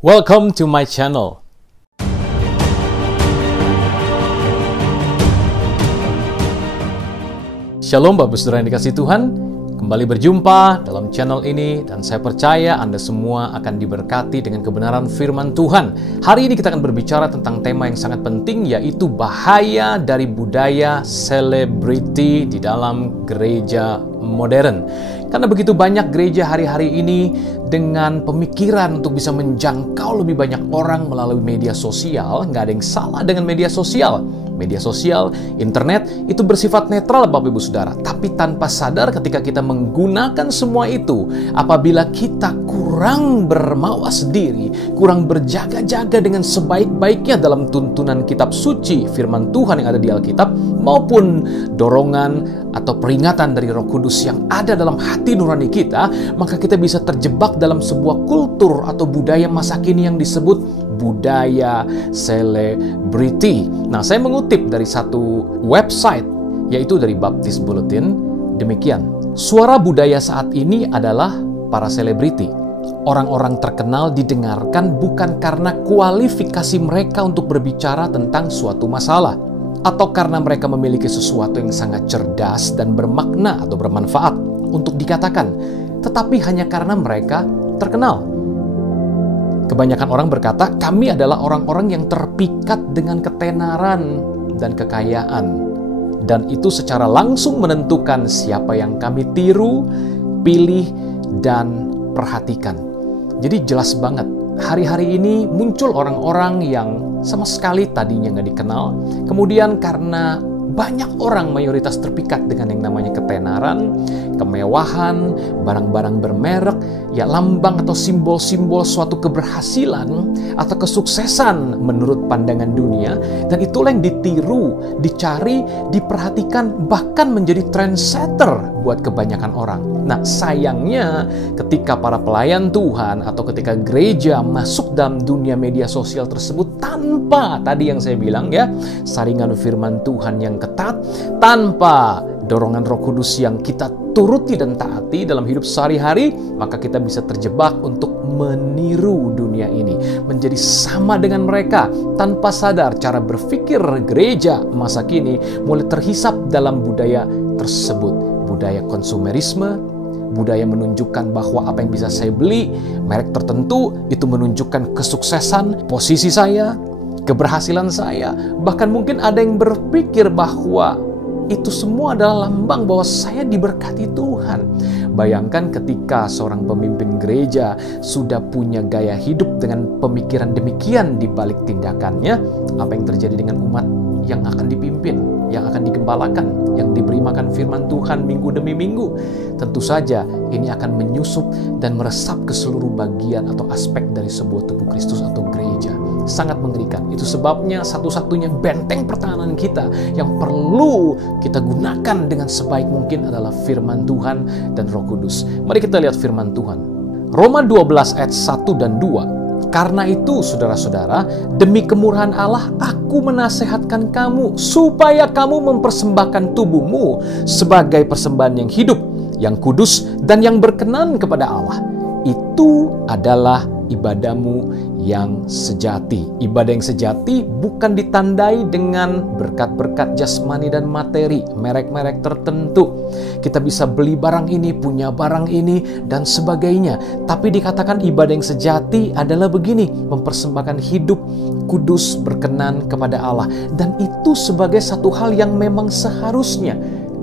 Welcome to my channel. Shalom Bapak Saudara yang dikasihi Tuhan. Kembali berjumpa dalam channel ini dan saya percaya Anda semua akan diberkati dengan kebenaran firman Tuhan. Hari ini kita akan berbicara tentang tema yang sangat penting, yaitu bahaya dari budaya selebriti di dalam gereja modern. Karena begitu banyak gereja hari-hari ini dengan pemikiran untuk bisa menjangkau lebih banyak orang melalui media sosial. Nggak ada yang salah dengan media sosial. Media sosial, internet, itu bersifat netral Bapak Ibu Saudara. Tapi tanpa sadar ketika kita menggunakan semua itu, apabila kita kurang bermawas diri, kurang berjaga-jaga dengan sebaik-baiknya dalam tuntunan kitab suci, firman Tuhan yang ada di Alkitab, maupun dorongan atau peringatan dari Roh Kudus yang ada dalam hati nurani kita, maka kita bisa terjebak dalam sebuah kultur atau budaya masa kini yang disebut budaya selebriti. Nah, saya mengutip dari satu website, yaitu dari Baptist Bulletin, demikian. Suara budaya saat ini adalah para selebriti. Orang-orang terkenal didengarkan bukan karena kualifikasi mereka untuk berbicara tentang suatu masalah, atau karena mereka memiliki sesuatu yang sangat cerdas dan bermakna atau bermanfaat untuk dikatakan, tetapi hanya karena mereka terkenal. Kebanyakan orang berkata, kami adalah orang-orang yang terpikat dengan ketenaran dan kekayaan. Dan itu secara langsung menentukan siapa yang kami tiru, pilih, dan perhatikan. Jadi jelas banget, hari-hari ini muncul orang-orang yang sama sekali tadinya nggak dikenal. Kemudian karena banyak orang mayoritas terpikat dengan yang namanya ketenaran, kemewahan, barang-barang bermerek, ya lambang atau simbol-simbol suatu keberhasilan atau kesuksesan menurut pandangan dunia, dan itulah yang ditiru, dicari, diperhatikan, bahkan menjadi trendsetter buat kebanyakan orang. Nah, sayangnya ketika para pelayan Tuhan atau ketika gereja masuk dalam dunia media sosial tersebut tanpa tadi yang saya bilang ya, saringan firman Tuhan yang ketat, tanpa dorongan Roh Kudus yang kita turuti dan taati dalam hidup sehari-hari, maka kita bisa terjebak untuk meniru dunia ini, menjadi sama dengan mereka. Tanpa sadar, cara berpikir gereja masa kini mulai terhisap dalam budaya tersebut. Budaya konsumerisme, budaya menunjukkan bahwa apa yang bisa saya beli, merek tertentu, itu menunjukkan kesuksesan, posisi saya, keberhasilan saya. Bahkan mungkin ada yang berpikir bahwa itu semua adalah lambang bahwa saya diberkati Tuhan. Bayangkan ketika seorang pemimpin gereja sudah punya gaya hidup dengan pemikiran demikian di balik tindakannya, apa yang terjadi dengan umat yang akan dipimpin, yang akan digembalakan, yang diberi makan firman Tuhan minggu demi minggu? Tentu saja ini akan menyusup dan meresap ke seluruh bagian atau aspek dari sebuah tubuh Kristus atau gereja. Sangat mengerikan. Itu sebabnya satu-satunya benteng pertahanan kita yang perlu kita gunakan dengan sebaik mungkin adalah firman Tuhan dan Roh Kudus. Mari kita lihat firman Tuhan. Roma 12 ayat 1 dan 2. Karena itu, saudara-saudara, demi kemurahan Allah, aku menasehatkan kamu supaya kamu mempersembahkan tubuhmu sebagai persembahan yang hidup, yang kudus, dan yang berkenan kepada Allah. Itu adalah ibadahmu yang sejati. Ibadah yang sejati bukan ditandai dengan berkat-berkat jasmani dan materi, merek-merek tertentu. Kita bisa beli barang ini, punya barang ini, dan sebagainya. Tapi dikatakan ibadah yang sejati adalah begini, mempersembahkan hidup kudus berkenan kepada Allah. Dan itu sebagai satu hal yang memang seharusnya.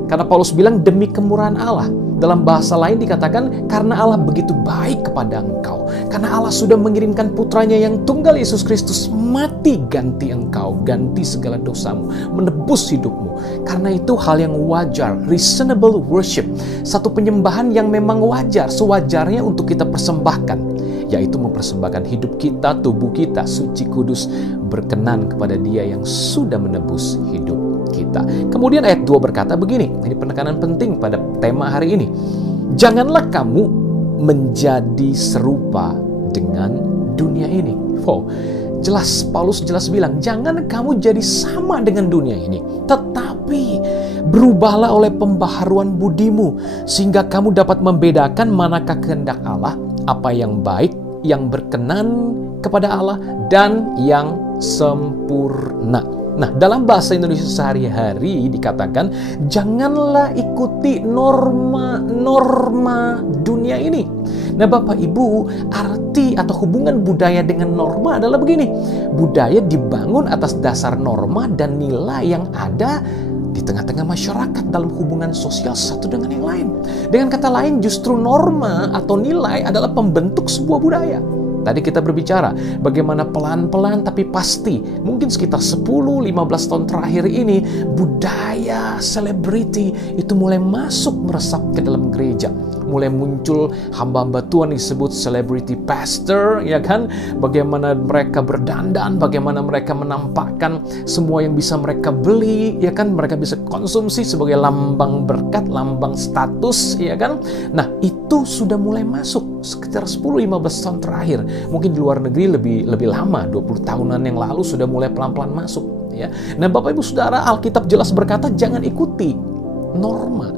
Karena Paulus bilang demi kemurahan Allah. Dalam bahasa lain dikatakan karena Allah begitu baik kepada engkau. Karena Allah sudah mengirimkan putranya yang tunggal Yesus Kristus mati ganti engkau, ganti segala dosamu, menebus hidupmu. Karena itu hal yang wajar, reasonable worship. Satu penyembahan yang memang wajar, sewajarnya untuk kita persembahkan. Yaitu mempersembahkan hidup kita, tubuh kita, suci kudus, berkenan kepada Dia yang sudah menebus hidup kita. Kemudian ayat 2 berkata begini, ini penekanan penting pada tema hari ini. Janganlah kamu menjadi serupa dengan dunia ini. Jelas, Paulus jelas bilang, jangan kamu jadi sama dengan dunia ini. Tetapi berubahlah oleh pembaharuan budimu, sehingga kamu dapat membedakan manakah kehendak Allah, apa yang baik, yang berkenan, kepada Allah dan yang sempurna. Nah, dalam bahasa Indonesia sehari-hari dikatakan, janganlah ikuti norma-norma dunia ini. Nah, Bapak Ibu, arti atau hubungan budaya dengan norma adalah begini. Budaya dibangun atas dasar norma dan nilai yang ada di tengah-tengah masyarakat dalam hubungan sosial satu dengan yang lain. Dengan kata lain, justru norma atau nilai adalah pembentuk sebuah budaya. Tadi kita berbicara bagaimana pelan-pelan tapi pasti, mungkin sekitar 10-15 tahun terakhir ini, budaya selebriti itu mulai masuk meresap ke dalam gereja. Mulai muncul hamba-hamba Tuhan disebut celebrity pastor, ya kan? Bagaimana mereka berdandan, bagaimana mereka menampakkan semua yang bisa mereka beli, ya kan? Mereka bisa konsumsi sebagai lambang berkat, lambang status, ya kan? Nah, itu sudah mulai masuk sekitar 10-15 tahun terakhir. Mungkin di luar negeri lebih lama, 20 tahunan yang lalu sudah mulai pelan-pelan masuk, ya. Nah, Bapak Ibu Saudara, Alkitab jelas berkata jangan ikuti norma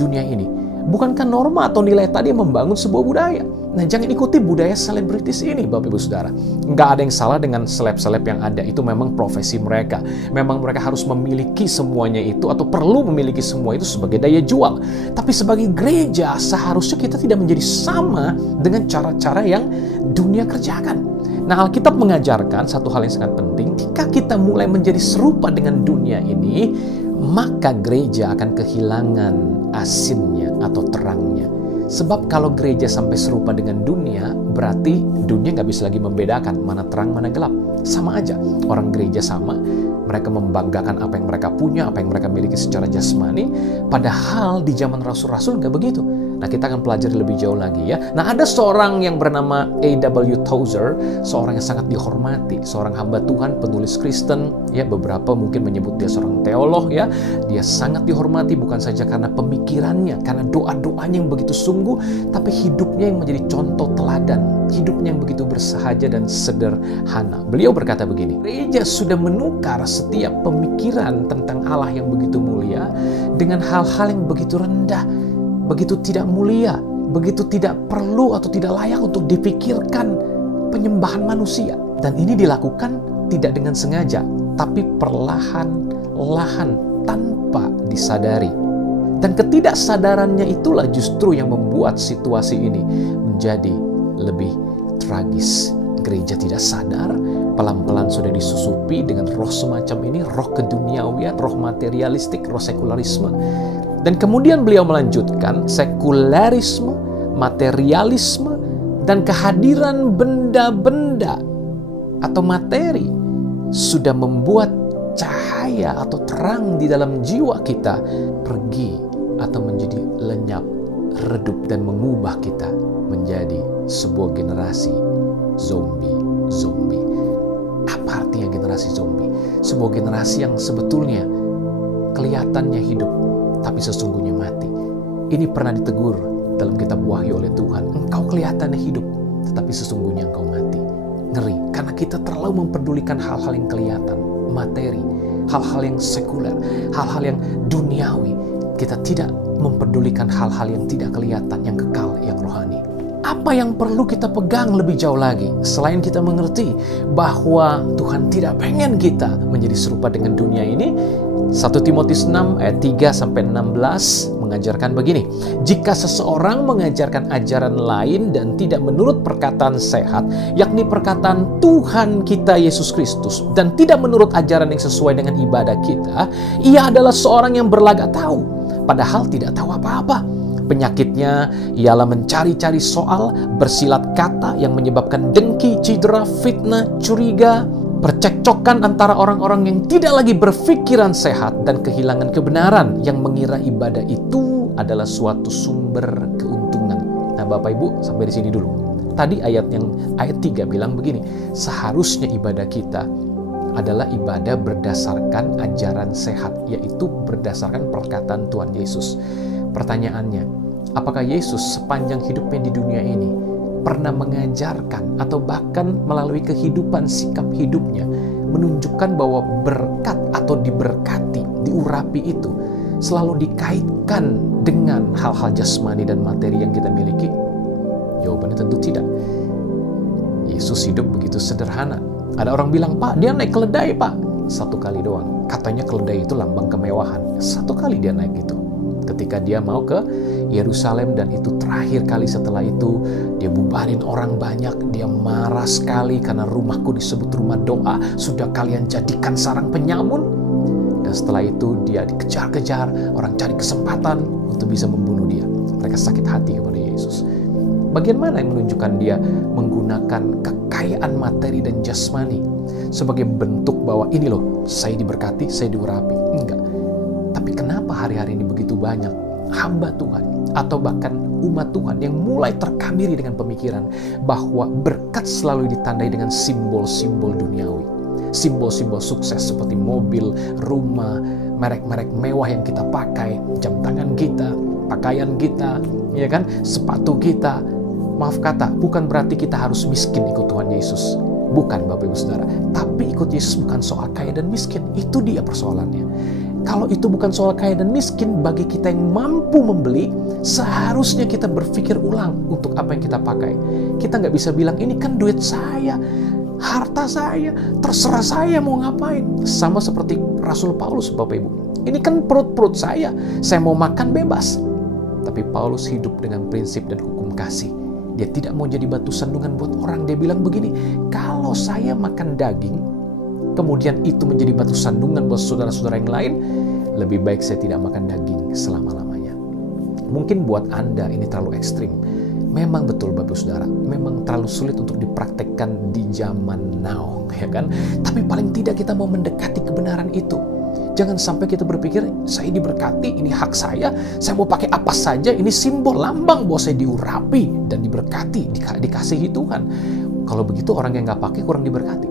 dunia ini. Bukankah norma atau nilai tadi yang membangun sebuah budaya? Nah, jangan ikuti budaya selebritis ini, Bapak Ibu Saudara. Nggak ada yang salah dengan seleb-seleb yang ada. Itu memang profesi mereka. Memang mereka harus memiliki semuanya itu atau perlu memiliki semua itu sebagai daya jual. Tapi sebagai gereja, seharusnya kita tidak menjadi sama dengan cara-cara yang dunia kerjakan. Nah, Alkitab mengajarkan satu hal yang sangat penting. Jika kita mulai menjadi serupa dengan dunia ini, maka gereja akan kehilangan asinnya atau terangnya. Sebab kalau gereja sampai serupa dengan dunia, berarti dunia nggak bisa lagi membedakan mana terang, mana gelap. Sama aja, orang gereja sama, mereka membanggakan apa yang mereka punya, apa yang mereka miliki secara jasmani, padahal di zaman rasul-rasul nggak begitu. Nah, kita akan pelajari lebih jauh lagi ya. Nah, ada seorang yang bernama A.W. Tozer, seorang yang sangat dihormati, seorang hamba Tuhan, penulis Kristen, ya, beberapa mungkin menyebut dia seorang teolog ya. Dia sangat dihormati bukan saja karena pemikirannya, karena doa-doanya yang begitu sungguh, tapi hidupnya yang menjadi contoh teladan, hidupnya yang begitu bersahaja dan sederhana. Beliau berkata begini, gereja sudah menukar setiap pemikiran tentang Allah yang begitu mulia dengan hal-hal yang begitu rendah, begitu tidak mulia, begitu tidak perlu atau tidak layak untuk dipikirkan penyembahan manusia. Dan ini dilakukan tidak dengan sengaja, tapi perlahan-lahan tanpa disadari. Dan ketidaksadarannya itulah justru yang membuat situasi ini menjadi lebih tragis. Gereja tidak sadar, pelan-pelan sudah disusupi dengan roh semacam ini, roh keduniawian, roh materialistik, roh sekularisme. Dan kemudian beliau melanjutkan, sekularisme, materialisme, dan kehadiran benda-benda atau materi sudah membuat cahaya atau terang di dalam jiwa kita pergi atau menjadi lenyap, redup, dan mengubah kita menjadi sebuah generasi zombie. Apa artinya generasi zombie? Sebuah generasi yang sebetulnya kelihatannya hidup, tapi sesungguhnya mati. Ini pernah ditegur dalam kitab Wahyu oleh Tuhan. Engkau kelihatannya hidup, tetapi sesungguhnya engkau mati. Ngeri, karena kita terlalu mempedulikan hal-hal yang kelihatan, materi, hal-hal yang sekuler, hal-hal yang duniawi. Kita tidak mempedulikan hal-hal yang tidak kelihatan, yang kekal, yang rohani. Apa yang perlu kita pegang lebih jauh lagi? Selain kita mengerti bahwa Tuhan tidak pengen kita menjadi serupa dengan dunia ini, 1 Timotius 6 ayat 3-16 mengajarkan begini. Jika seseorang mengajarkan ajaran lain dan tidak menurut perkataan sehat, yakni perkataan Tuhan kita Yesus Kristus, dan tidak menurut ajaran yang sesuai dengan ibadah kita, ia adalah seorang yang berlagak tahu, padahal tidak tahu apa-apa. Penyakitnya ialah mencari-cari soal, bersilat kata yang menyebabkan dengki, cedera, fitnah, curiga, percekcokan antara orang-orang yang tidak lagi berpikiran sehat, dan kehilangan kebenaran yang mengira ibadah itu adalah suatu sumber keuntungan. Nah, Bapak Ibu, sampai di sini dulu. Tadi ayat 3 bilang begini, seharusnya ibadah kita adalah ibadah berdasarkan ajaran sehat, yaitu berdasarkan perkataan Tuhan Yesus. Pertanyaannya, apakah Yesus sepanjang hidupnya di dunia ini pernah mengajarkan atau bahkan melalui kehidupan sikap hidupnya menunjukkan bahwa berkat atau diberkati, diurapi itu selalu dikaitkan dengan hal-hal jasmani dan materi yang kita miliki? Jawabannya tentu tidak. Yesus hidup begitu sederhana. Ada orang bilang, Pak, dia naik keledai, Pak. 1 kali doang. Katanya keledai itu lambang kemewahan. 1 kali dia naik itu. Ketika dia mau ke Yerusalem, dan itu terakhir kali. Setelah itu dia bubarin orang banyak. Dia marah sekali karena rumahku disebut rumah doa, sudah kalian jadikan sarang penyamun. Dan setelah itu dia dikejar-kejar, orang cari kesempatan untuk bisa membunuh dia. Mereka sakit hati kepada Yesus. Bagian mana yang menunjukkan dia menggunakan kekayaan materi dan jasmani sebagai bentuk bahwa ini loh, saya diberkati, saya diurapi? Enggak. Tapi kenapa hari-hari ini begitu banyak hamba Tuhan atau bahkan umat Tuhan yang mulai terkamiri dengan pemikiran bahwa berkat selalu ditandai dengan simbol-simbol duniawi, simbol-simbol sukses seperti mobil, rumah, merek-merek mewah yang kita pakai, jam tangan kita, pakaian kita, ya kan, sepatu kita. Maaf kata, bukan berarti kita harus miskin ikut Tuhan Yesus. Bukan, Bapak Ibu Saudara. Tapi ikut Yesus bukan soal kaya dan miskin. Itu dia persoalannya. Kalau itu bukan soal kaya dan miskin, bagi kita yang mampu membeli, seharusnya kita berpikir ulang untuk apa yang kita pakai. Kita nggak bisa bilang, ini kan duit saya, harta saya, terserah saya mau ngapain. Sama seperti Rasul Paulus, Bapak Ibu. Ini kan perut-perut saya mau makan bebas. Tapi Paulus hidup dengan prinsip dan hukum kasih. Dia tidak mau jadi batu sandungan buat orang. Dia bilang begini, kalau saya makan daging, kemudian itu menjadi batu sandungan buat saudara-saudara yang lain, lebih baik saya tidak makan daging selama-lamanya. Mungkin buat Anda ini terlalu ekstrim. Memang betul, Bapak Saudara, memang terlalu sulit untuk dipraktekkan di zaman now, ya kan? Tapi paling tidak kita mau mendekati kebenaran itu. Jangan sampai kita berpikir, saya diberkati, ini hak saya mau pakai apa saja, ini simbol, lambang bahwa saya diurapi dan diberkati, dikasihi Tuhan. Kalau begitu orang yang nggak pakai kurang diberkati.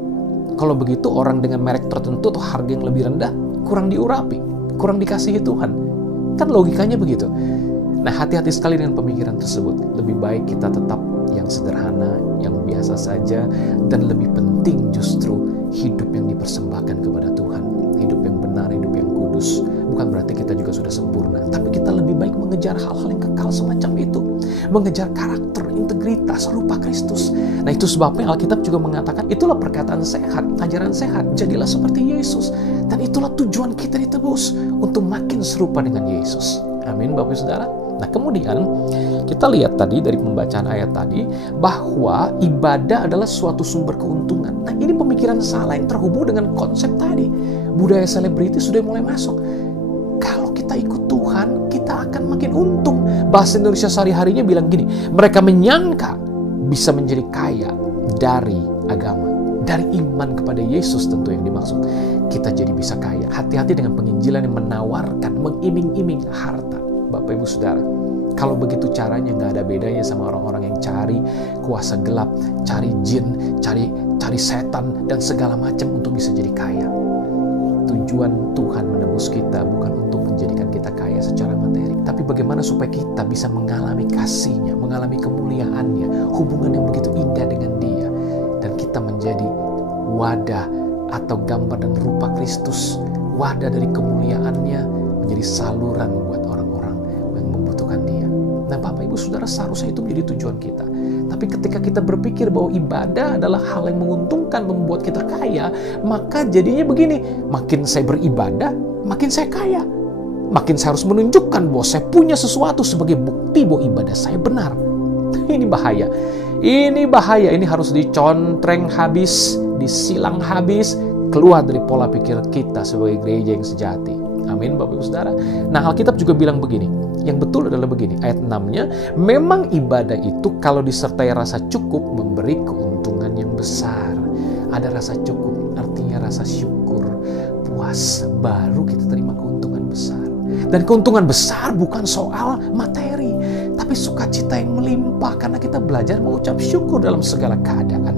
Kalau begitu orang dengan merek tertentu atau harga yang lebih rendah kurang diurapi, kurang dikasihi Tuhan. Kan logikanya begitu. Nah, hati-hati sekali dengan pemikiran tersebut. Lebih baik kita tetap yang sederhana, yang biasa saja, dan lebih penting justru hidup yang dipersembahkan kepada Tuhan. Hidup yang benar, hidup yang kudus. Bukan berarti kita juga sudah sempurna, tapi kita lebih baik mengejar hal-hal yang kekal semacam itu. Mengejar karakter, integritas, rupa Kristus. Nah, itu sebabnya Alkitab juga mengatakan, itulah perkataan sehat, ajaran sehat. Jadilah seperti Yesus. Dan itulah tujuan kita ditebus, untuk makin serupa dengan Yesus. Amin, Bapak Saudara. Nah, kemudian kita lihat tadi dari pembacaan ayat tadi bahwa ibadah adalah suatu sumber keuntungan. Nah, ini pemikiran salah yang terhubung dengan konsep tadi. Budaya selebriti sudah mulai masuk. Kalau kita ikut Tuhan, kita akan makin untung. Bahasa Indonesia sehari-harinya bilang gini, mereka menyangka bisa menjadi kaya dari agama, dari iman kepada Yesus tentu yang dimaksud. Kita jadi bisa kaya. Hati-hati dengan penginjilan yang menawarkan, mengiming-iming harta. Bapak Ibu Saudara, kalau begitu caranya nggak ada bedanya sama orang-orang yang cari kuasa gelap, cari jin, cari setan dan segala macam untuk bisa jadi kaya. Tujuan Tuhan menebus kita bukan untuk menjadikan kita kaya secara materi, tapi bagaimana supaya kita bisa mengalami kasih-Nya, mengalami kemuliaan-Nya, hubungan yang begitu indah dengan Dia, dan kita menjadi wadah atau gambar dan rupa Kristus, wadah dari kemuliaan-Nya, menjadi saluran buat orang-orang yang membutuhkan Dia. Nah, Bapak Ibu Saudara, seharusnya itu menjadi tujuan kita. Tapi ketika kita berpikir bahwa ibadah adalah hal yang menguntungkan, membuat kita kaya, maka jadinya begini, makin saya beribadah, makin saya kaya. Makin saya harus menunjukkan bahwa saya punya sesuatu sebagai bukti bahwa ibadah saya benar. Ini bahaya. Ini bahaya, ini harus dicontreng habis, disilang habis, keluar dari pola pikir kita sebagai gereja yang sejati. Amin, Bapak Ibu Saudara. Nah, Alkitab juga bilang begini. Yang betul adalah begini, ayat 6-nya, memang ibadah itu kalau disertai rasa cukup memberi keuntungan yang besar. Ada rasa cukup, artinya rasa syukur, puas, baru kita terima keuntungan besar. Dan keuntungan besar bukan soal materi, tapi sukacita yang melimpah karena kita belajar mengucap syukur dalam segala keadaan.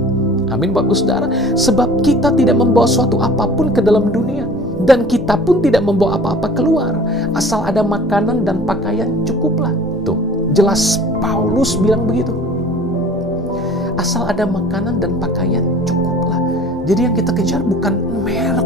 Amin, Bapak Ibu Saudara. Sebab kita tidak membawa suatu apapun ke dalam dunia, dan kita pun tidak membawa apa-apa keluar. Asal ada makanan dan pakaian, cukuplah. Tuh, jelas Paulus bilang begitu. Asal ada makanan dan pakaian, cukuplah. Jadi yang kita kejar bukan merek,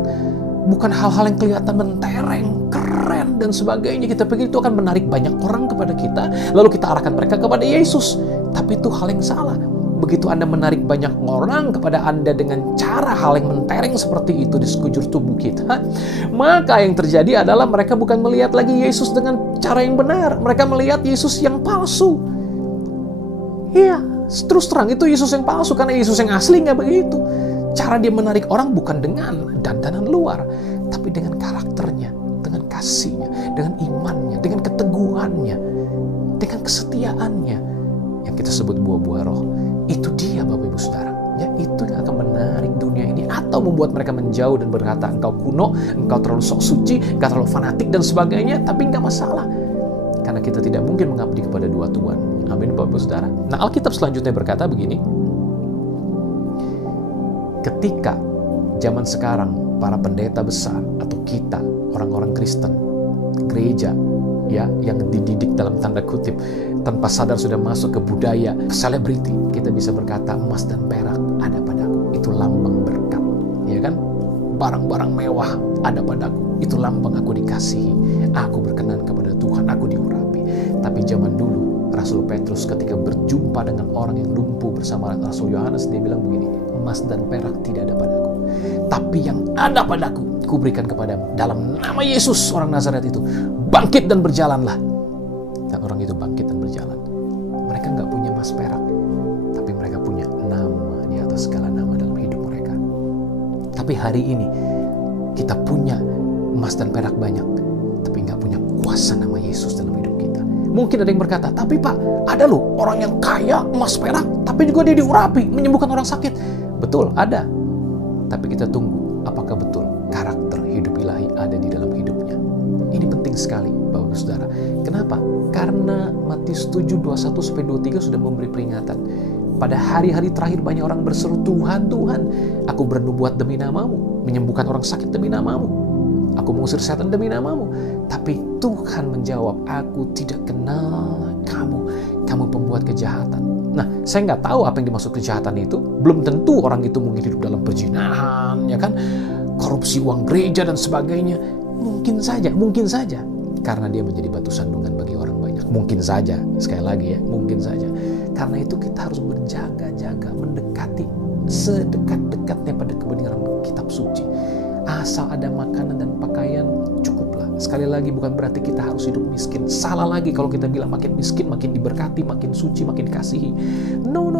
bukan hal-hal yang kelihatan mentereng, keren, dan sebagainya. Kita pikir itu akan menarik banyak orang kepada kita, lalu kita arahkan mereka kepada Yesus. Tapi itu hal yang salah. begitu Anda menarik banyak orang kepada Anda dengan cara hal yang mentereng seperti itu di sekujur tubuh kita, maka yang terjadi adalah mereka bukan melihat lagi Yesus dengan cara yang benar. Mereka melihat Yesus yang palsu. Iya, terus terang itu Yesus yang palsu, karena Yesus yang asli nggak begitu. Cara dia menarik orang bukan dengan dandanan luar, tapi dengan karakternya, dengan kasihnya, dengan imannya, dengan keteguhannya, dengan kesetiaannya, yang kita sebut buah-buah roh. Itu dia Bapak Ibu Saudara. Ya, itu yang akan menarik dunia ini atau membuat mereka menjauh dan berkata, engkau kuno, engkau terlalu sok suci, engkau terlalu fanatik dan sebagainya. Tapi nggak masalah, karena kita tidak mungkin mengabdi kepada dua Tuhan. Amin Bapak Ibu Saudara. Nah, Alkitab selanjutnya berkata begini, ketika zaman sekarang para pendeta besar atau kita orang-orang Kristen, gereja ya, yang dididik dalam tanda kutip tanpa sadar sudah masuk ke budaya selebriti, kita bisa berkata emas dan perak ada padaku, itu lambang berkat, ya kan? Barang-barang mewah ada padaku, itu lambang aku dikasihi, aku berkenan kepada Tuhan, aku diurapi. Tapi zaman dulu Rasul Petrus ketika berjumpa dengan orang yang lumpuh bersama Rasul Yohanes, dia bilang begini, emas dan perak tidak ada padaku, tapi yang ada padaku kuberikan kepadamu. Dalam nama Yesus orang Nazaret itu, bangkit dan berjalanlah. Dan orang itu bangkit dan berjalan. Mereka nggak punya emas perak, tapi mereka punya nama di atas segala nama dalam hidup mereka. Tapi hari ini kita punya emas dan perak banyak, tapi nggak punya kuasa nama Yesus dalam hidup kita. Mungkin ada yang berkata, tapi Pak, ada loh orang yang kaya emas perak, tapi juga dia diurapi, menyembuhkan orang sakit. Betul, ada. Tapi kita tunggu, apakah betul karakter hidup ilahi ada di dalam hidupnya? Ini penting sekali, Bapak Saudara. Kenapa? Karena Matius 7:21-23 sudah memberi peringatan. Pada hari-hari terakhir banyak orang berseru, Tuhan, Tuhan, aku bernubuat demi namamu, menyembuhkan orang sakit demi namamu, aku mengusir setan demi namamu. Tapi Tuhan menjawab, aku tidak kenal kamu, kamu pembuat kejahatan. Nah, saya nggak tahu apa yang dimaksud kejahatan itu. Belum tentu orang itu mungkin hidup dalam perzinahan, ya kan, korupsi uang gereja dan sebagainya. Mungkin saja, karena dia menjadi batu sandungan bagi orang banyak. Mungkin saja, sekali lagi ya, mungkin saja. Karena itu kita harus berjaga-jaga, mendekati sedekat-dekatnya pada kebenaran kitab suci. Asal ada makanan dan pakaian, cukuplah. Sekali lagi, bukan berarti kita harus hidup miskin. Salah lagi kalau kita bilang makin miskin, makin diberkati, makin suci, makin dikasihi. No.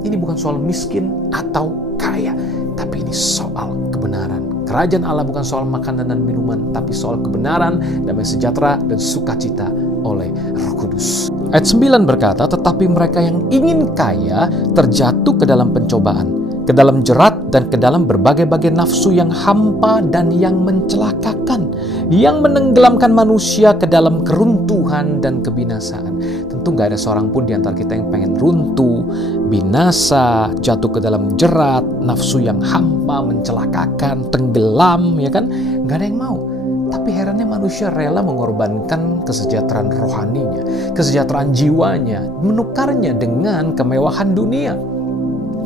Ini bukan soal miskin atau kaya, tapi ini soal kebenaran. Kerajaan Allah bukan soal makanan dan minuman, tapi soal kebenaran, damai sejahtera, dan sukacita oleh Roh Kudus. Ayat 9 berkata, tetapi mereka yang ingin kaya terjatuh ke dalam pencobaan, ke dalam jerat, dan ke dalam berbagai-bagai nafsu yang hampa dan yang mencelakakan, yang menenggelamkan manusia ke dalam keruntuhan dan kebinasaan. Tentu gak ada seorang pun di antara kita yang pengen runtuh, binasa, jatuh ke dalam jerat, nafsu yang hampa, mencelakakan, tenggelam, ya kan? Gak ada yang mau. Tapi herannya manusia rela mengorbankan kesejahteraan rohaninya, kesejahteraan jiwanya, menukarnya dengan kemewahan dunia.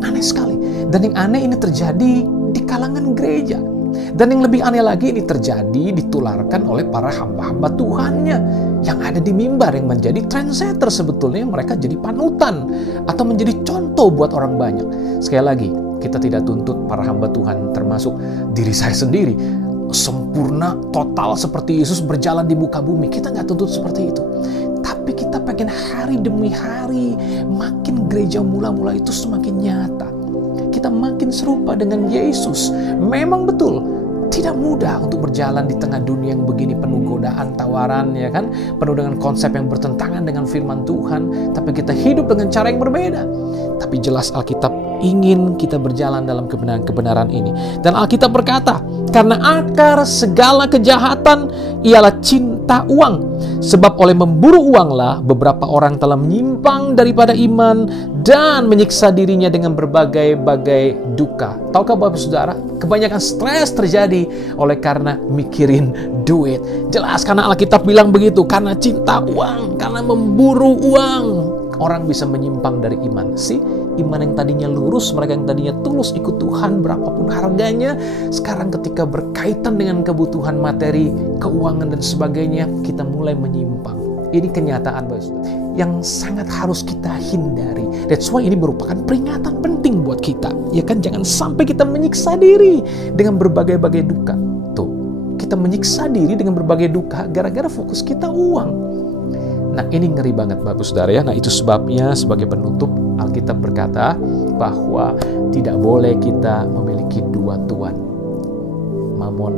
Aneh sekali. Dan yang aneh ini terjadi di kalangan gereja. Dan yang lebih aneh lagi, ini terjadi ditularkan oleh para hamba-hamba Tuhannya yang ada di mimbar, yang menjadi trendsetter sebetulnya. Mereka jadi panutan atau menjadi contoh buat orang banyak. Sekali lagi, kita tidak tuntut para hamba Tuhan, termasuk diri saya sendiri, sempurna, total seperti Yesus berjalan di muka bumi. Kita nggak tuntut seperti itu. Tapi kita pengen hari demi hari makin gereja mula-mula itu semakin nyata. Kita makin serupa dengan Yesus. Memang betul, tidak mudah untuk berjalan di tengah dunia yang begini penuh godaan, tawaran, ya kan? Penuh dengan konsep yang bertentangan dengan firman Tuhan. Tapi kita hidup dengan cara yang berbeda. Tapi jelas Alkitab ingin kita berjalan dalam kebenaran-kebenaran ini. Dan Alkitab berkata, karena akar segala kejahatan ialah cinta uang. Sebab oleh memburu uanglah beberapa orang telah menyimpang daripada iman dan menyiksa dirinya dengan berbagai-bagai duka. Tahukah Bapak Saudara, kebanyakan stres terjadi oleh karena mikirin duit. Jelas karena Alkitab bilang begitu, karena cinta uang, karena memburu uang. Orang bisa menyimpang dari iman. Iman yang tadinya lurus, mereka yang tadinya tulus ikut Tuhan berapapun harganya, sekarang ketika berkaitan dengan kebutuhan materi, keuangan dan sebagainya, kita mulai menyimpang. Ini kenyataan yang sangat harus kita hindari. That's why ini merupakan peringatan penting buat kita. Ya kan, jangan sampai kita menyiksa diri dengan berbagai-bagai duka. Tuh, kita menyiksa diri dengan berbagai duka gara-gara fokus kita uang. Nah, ini ngeri banget Bapak Saudara ya. Nah, itu sebabnya sebagai penutup Alkitab berkata bahwa tidak boleh kita memiliki dua tuan, Mamon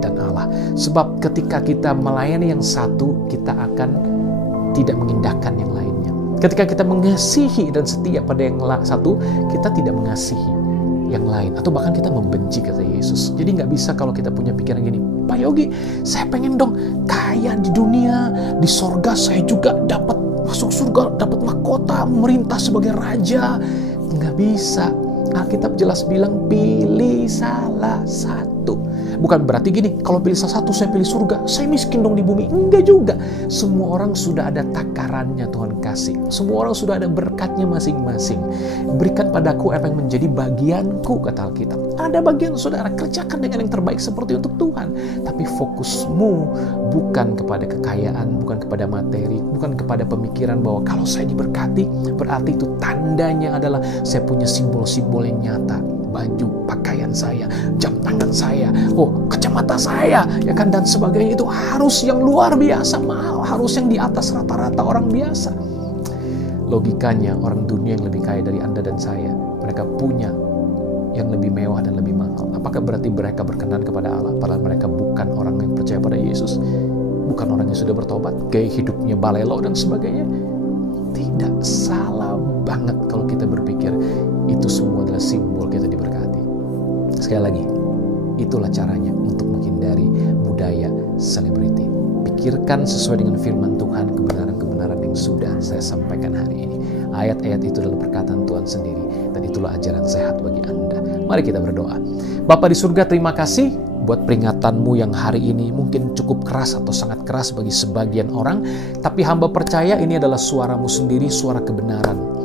dan Allah. Sebab ketika kita melayani yang satu, kita akan tidak mengindahkan yang lainnya. Ketika kita mengasihi dan setia pada yang satu, kita tidak mengasihi yang lain. Atau bahkan kita membenci, kata Yesus. Jadi nggak bisa kalau kita punya pikiran gini, Pak Yogi, saya pengen dong kaya di dunia, di sorga saya juga dapat masuk surga, dapat mahkota, memerintah sebagai raja. Nggak bisa. Alkitab jelas bilang, pilih salah satu. Bukan berarti gini, kalau pilih salah satu saya pilih surga, saya miskin dong di bumi. Enggak juga. Semua orang sudah ada takarannya Tuhan kasih. Semua orang sudah ada berkatnya masing-masing. Berikan padaku apa yang menjadi bagianku, kata Alkitab. Ada bagian saudara, kerjakan dengan yang terbaik seperti untuk Tuhan. Tapi fokusmu bukan kepada kekayaan, bukan kepada materi, bukan kepada pemikiran bahwa kalau saya diberkati, berarti itu tandanya adalah saya punya simbol-simbol yang nyata. Baju, pakaian saya, jam tangan saya, kacamata saya, ya kan, dan sebagainya. Itu harus yang luar biasa mahal, harus yang di atas rata-rata orang biasa. Logikanya orang dunia yang lebih kaya dari Anda dan saya, mereka punya yang lebih mewah dan lebih mahal. Apakah berarti mereka berkenan kepada Allah? Padahal mereka bukan orang yang percaya pada Yesus, bukan orang yang sudah bertobat, gaya hidupnya balelo dan sebagainya. Tidak, salah banget kalau kita berpikir itu semua adalah simbol kita diberkati. Sekali lagi, itulah caranya untuk menghindari budaya selebriti. Pikirkan sesuai dengan firman Tuhan, kebenaran-kebenaran yang sudah saya sampaikan hari ini. Ayat-ayat itu adalah perkataan Tuhan sendiri, dan itulah ajaran sehat bagi Anda. Mari kita berdoa. Bapa di surga, terima kasih buat peringatanmu yang hari ini mungkin cukup keras atau sangat keras bagi sebagian orang, tapi hamba percaya ini adalah suaramu sendiri, suara kebenaran.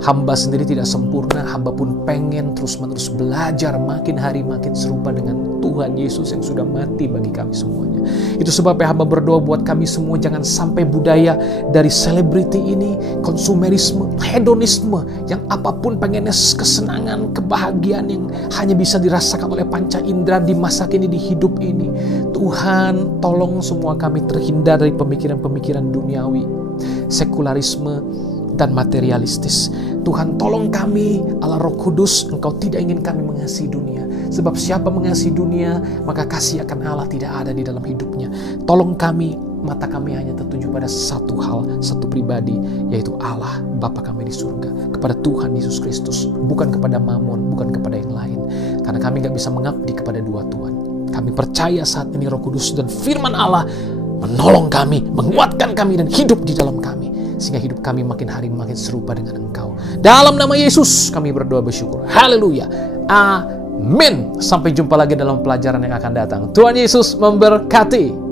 Hamba sendiri tidak sempurna, hamba pun pengen terus-menerus belajar makin hari makin serupa dengan Tuhan Yesus yang sudah mati bagi kami semuanya. Itu sebabnya hamba berdoa buat kami semua, jangan sampai budaya dari selebriti ini, konsumerisme, hedonisme, yang apapun pengennya kesenangan, kebahagiaan yang hanya bisa dirasakan oleh panca indera di masa kini, di hidup ini. Tuhan, tolong semua kami terhindar dari pemikiran-pemikiran duniawi, sekularisme, dan materialistis. Tuhan, tolong kami, Allah Roh Kudus, Engkau tidak ingin kami mengasihi dunia. Sebab siapa mengasihi dunia, maka kasih akan Allah tidak ada di dalam hidupnya. Tolong kami, mata kami hanya tertuju pada satu hal, satu pribadi, yaitu Allah, Bapa kami di surga, kepada Tuhan Yesus Kristus, bukan kepada Mamon, bukan kepada yang lain. Karena kami gak bisa mengabdi kepada dua Tuhan. Kami percaya saat ini Roh Kudus dan firman Allah menolong kami, menguatkan kami, dan hidup di dalam kami. Sehingga hidup kami makin hari makin serupa dengan Engkau. Dalam nama Yesus kami berdoa bersyukur. Haleluya. Amin. Sampai jumpa lagi dalam pelajaran yang akan datang. Tuhan Yesus memberkati.